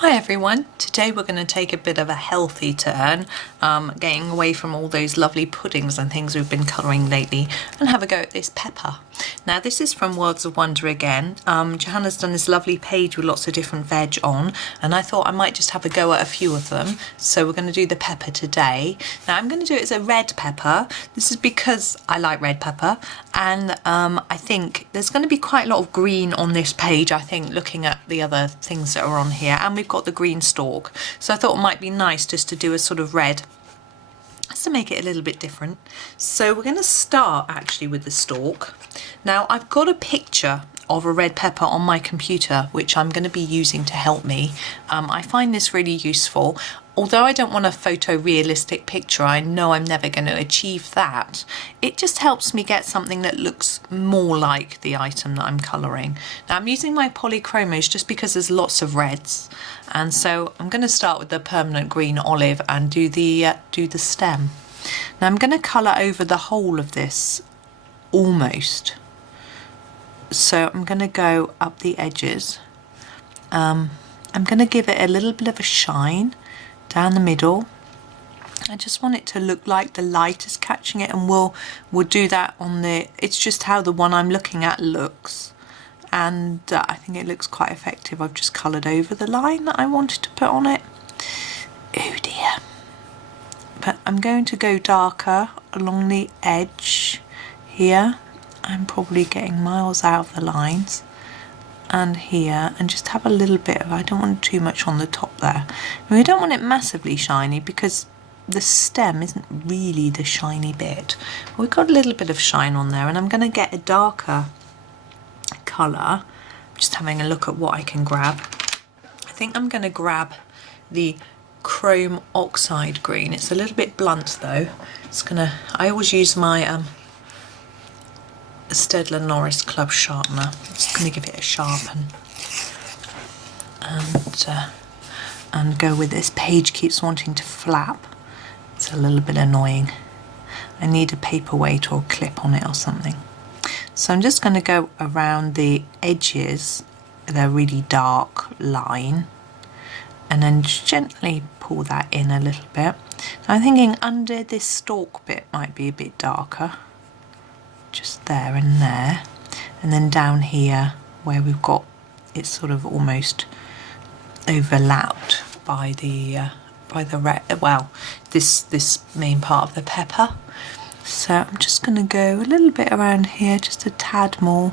Hi everyone, today we're going to take a bit of a healthy turn, getting away from all those lovely puddings and things we've been colouring lately and have a go at this pepper. Now this is from Worlds of Wonder again. Johanna's done this lovely page with lots of different veg on and I thought I might just have a go at a few of them. So we're going to do the pepper today. Now I'm going to do it as a red pepper. This is because I like red pepper and I think there's going to be quite a lot of green on this page, I think, looking at the other things that are on here, and we've got the green stalk, so I thought it might be nice just to do a sort of red just to make it a little bit different. So we're going to start actually with the stalk. Now I've got a picture of a red pepper on my computer which I'm going to be using to help me. I find this really useful. Although I don't want a photorealistic picture, I know I'm never going to achieve that. It just helps me get something that looks more like the item that I'm colouring. Now I'm using my Polychromos just because there's lots of reds, and so I'm going to start with the permanent green olive and do the stem. Now I'm going to colour over the whole of this almost. So I'm going to go up the edges. I'm going to give it a little bit of a shine down the middle. I just want it to look like the light is catching it, and we'll do that on the, it's just how the one I'm looking at looks, and I think it looks quite effective. I've just coloured over the line that I wanted to put on it. Oh dear. But I'm going to go darker along the edge here. I'm probably getting miles out of the lines, and here, and just have a little bit of, I don't want too much on the top there. And we don't want it massively shiny because the stem isn't really the shiny bit. We've got a little bit of shine on there, and I'm going to get a darker colour. Just having a look at what I can grab. I think I'm going to grab the chrome oxide green. It's a little bit blunt though. It's gonna, I always use my Staedtler Noris club sharpener. I'm just going to give it a sharpen and go with this. Page keeps wanting to flap. It's a little bit annoying. I need a paperweight or clip on it or something. So I'm just going to go around the edges with a really dark line and then gently pull that in a little bit. So I'm thinking under this stalk bit might be a bit darker. Just there and there, and then down here where we've got it sort of almost overlapped by the red, well, this main part of the pepper. So I'm just going to go a little bit around here, just a tad more,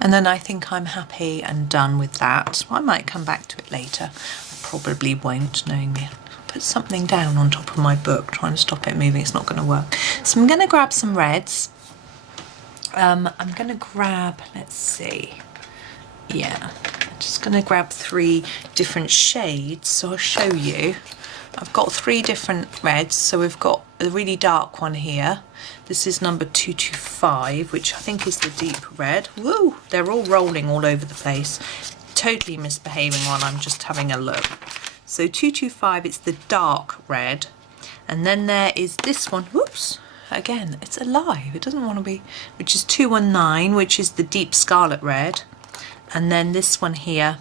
and then I think I'm happy and done with that. I might come back to it later. I probably won't, knowing me. Put something down on top of my book, trying to stop it moving. It's not going to work. So I'm going to grab some reds. I'm going to grab, let's see, yeah, I'm just going to grab 3 different shades, so I'll show you. I've got 3 different reds, so we've got a really dark one here. This is number 225, which I think is the deep red. Woo! They're all rolling all over the place. Totally misbehaving while I'm just having a look. So 225, it's the dark red, and then there is this one, whoops! Again, it's alive, it doesn't want to be, which is 219, which is the Deep Scarlet Red, and then this one here,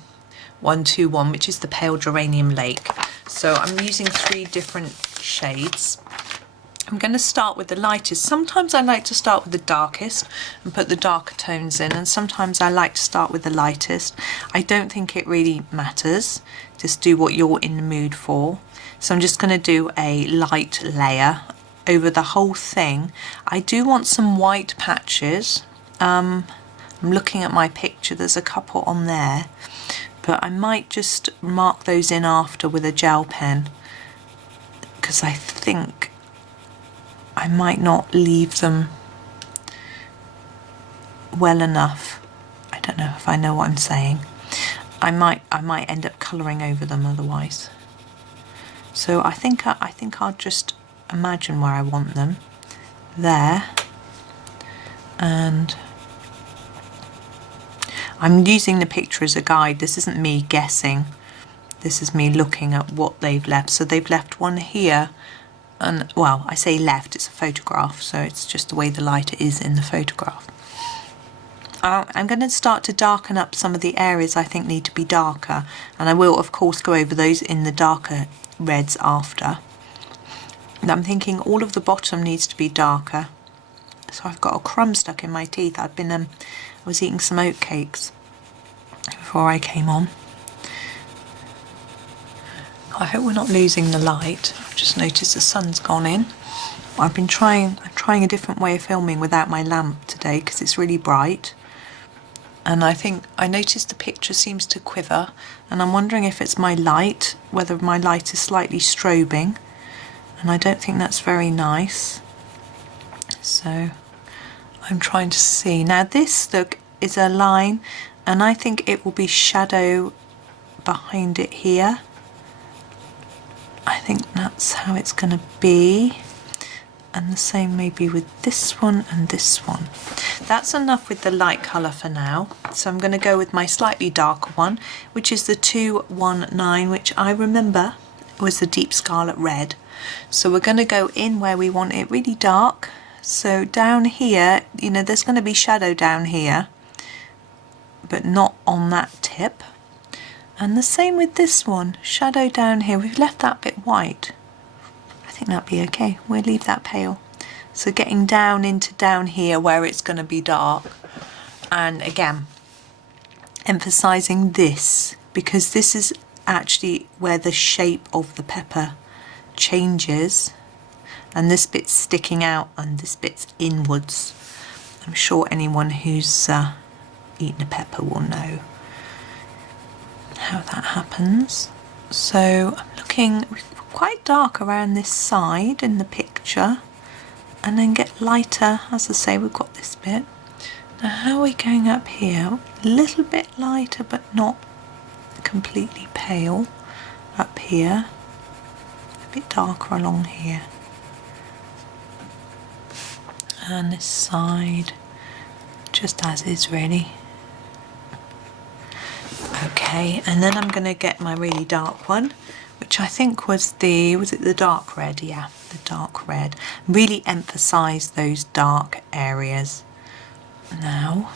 121, which is the Pale Geranium Lake. So I'm using 3 different shades. I'm going to start with the lightest. Sometimes I like to start with the darkest and put the darker tones in, and sometimes I like to start with the lightest. I don't think it really matters, just do what you're in the mood for. So I'm just going to do a light layer over the whole thing. I do want some white patches. I'm looking at my picture, there's a couple on there, but I might just mark those in after with a gel pen, because I think I might not leave them well enough. I don't know if I know what I'm saying. I might end up colouring over them otherwise. So I think I'll just imagine where I want them, there, and I'm using the picture as a guide. This isn't me guessing, this is me looking at what they've left. So they've left one here, and well, I say left, it's a photograph, so it's just the way the light is in the photograph. I'm going to start to darken up some of the areas I think need to be darker, and I will of course go over those in the darker reds after. And I'm thinking all of the bottom needs to be darker. So I've got a crumb stuck in my teeth. I was eating some oat cakes before I came on. I hope we're not losing the light. I've just noticed the sun's gone in. I'm trying a different way of filming without my lamp today because it's really bright. And I noticed the picture seems to quiver, and I'm wondering if it's my light, whether my light is slightly strobing, and I don't think that's very nice. So I'm trying to see. Now this, look, is a line, and I think it will be shadow behind it here. I think that's how it's going to be. And the same maybe with this one and this one. That's enough with the light colour for now. So I'm going to go with my slightly darker one, which is the 219, which I remember was the Deep Scarlet Red. So we're going to go in where we want it really dark. So down here, you know, there's going to be shadow down here, but not on that tip. And the same with this one, shadow down here. We've left that bit white. I think that'd be okay. We'll leave that pale. So getting down into down here where it's going to be dark. And again, emphasizing this, because this is actually where the shape of the pepper changes. And this bit's sticking out and this bit's inwards. I'm sure anyone who's eaten a pepper will know how that happens. So I'm looking quite dark around this side in the picture, and then get lighter. As I say, we've got this bit. Now how are we going up here? A little bit lighter but not completely pale up here, a bit darker along here, and this side just as is really. Okay, and then I'm going to get my really dark one, which I think was it the dark red? Yeah, the dark red. Really emphasize those dark areas now.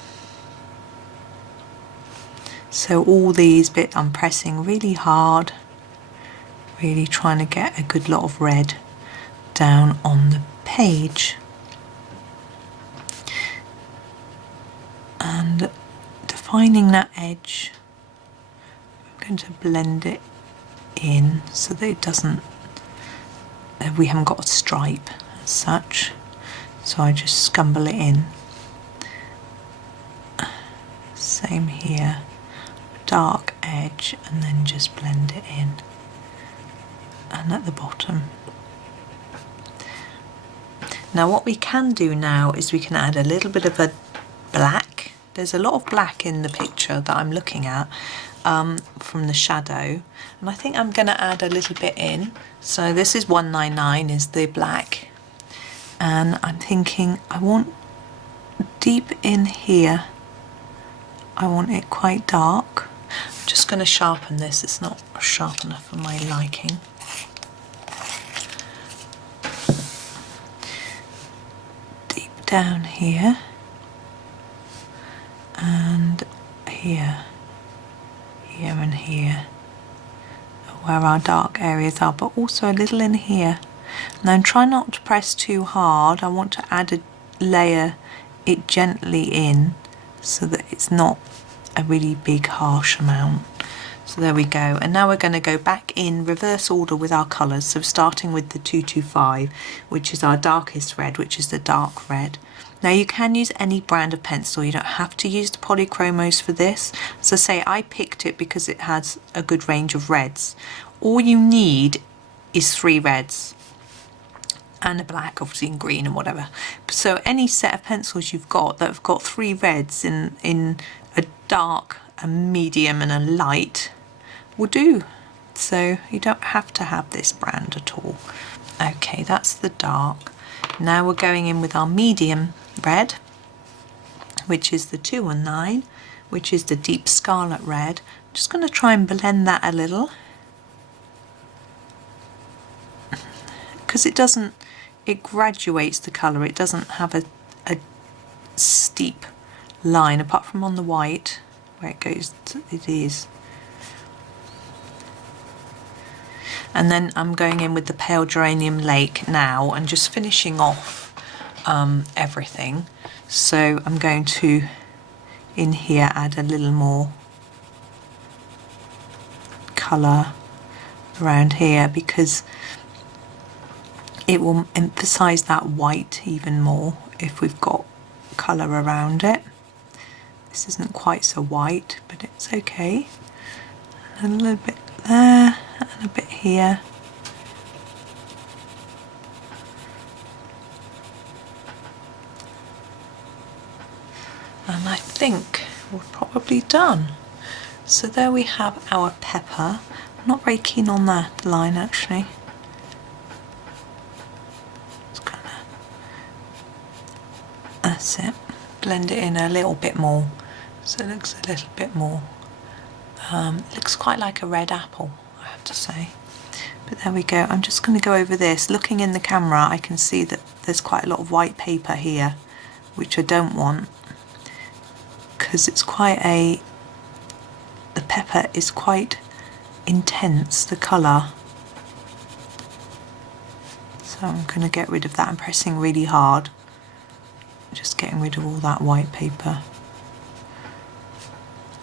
So all these bits I'm pressing really hard, really trying to get a good lot of red down on the page. And defining that edge, I'm going to blend it in so that it doesn't, we haven't got a stripe as such, so I just scumble it in. Same here, dark edge, and then just blend it in. And at the bottom. Now what we can do now is we can add a little bit of a black. There's a lot of black in the picture that I'm looking at from the shadow, and I think I'm going to add a little bit in. So this is 199 is the black, and I'm thinking I want deep in here, I want it quite dark. I'm just going to sharpen this, it's not sharp enough for my liking. Deep down here and here, here and here, where our dark areas are, but also a little in here. Now try not to press too hard. I want to add a layer it gently in so that it's not a really big harsh amount. So there we go, and now we're going to go back in reverse order with our colours, so starting with the 225, which is our darkest red, which is the dark red. Now you can use any brand of pencil, you don't have to use the Polychromos for this. So say I picked it because it has a good range of reds. All you need is 3 reds and a black, obviously, and green and whatever. So any set of pencils you've got that have got 3 reds in a dark, a medium and a light will do. So you don't have to have this brand at all. Okay, that's the dark. Now we're going in with our medium red, which is the 219, which is the Deep Scarlet Red. I'm just going to try and blend that a little, because it graduates the colour. It doesn't have a steep line, apart from on the white where it goes, it is. And then I'm going in with the pale Geranium Lake now and just finishing off everything. So I'm going to, in here, add a little more colour around here because it will emphasise that white even more if we've got colour around it. This isn't quite so white, but it's okay. And a little bit there and a bit here. And I think we're probably done. So there we have our pepper. I'm not very keen on that line actually. Just gonna, that's it. Blend it in a little bit more so it looks a little bit more. It looks quite like a red apple, I have to say. But there we go. I'm just going to go over this. Looking in the camera, I can see that there's quite a lot of white paper here, which I don't want because it's quite the pepper is quite intense, the colour. So I'm going to get rid of that. I'm pressing really hard, just getting rid of all that white paper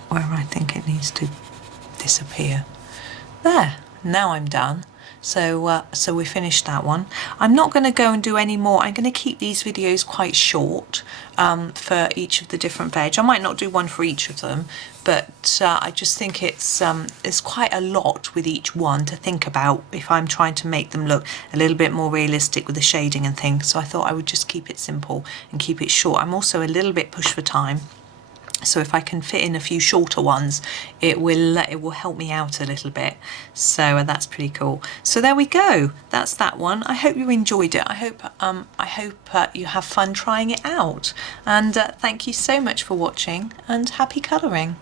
where I think it needs to disappear. There, now I'm done. So we finished that one. I'm not going to go and do any more. I'm going to keep these videos quite short for each of the different veg. I might not do one for each of them, but I just think it's quite a lot with each one to think about if I'm trying to make them look a little bit more realistic with the shading and things. So I thought I would just keep it simple and keep it short. I'm also a little bit pushed for time. So if I can fit in a few shorter ones, it will help me out a little bit. So that's pretty cool. So there we go. That's that one. I hope you enjoyed it. I hope you have fun trying it out. And thank you so much for watching and happy colouring.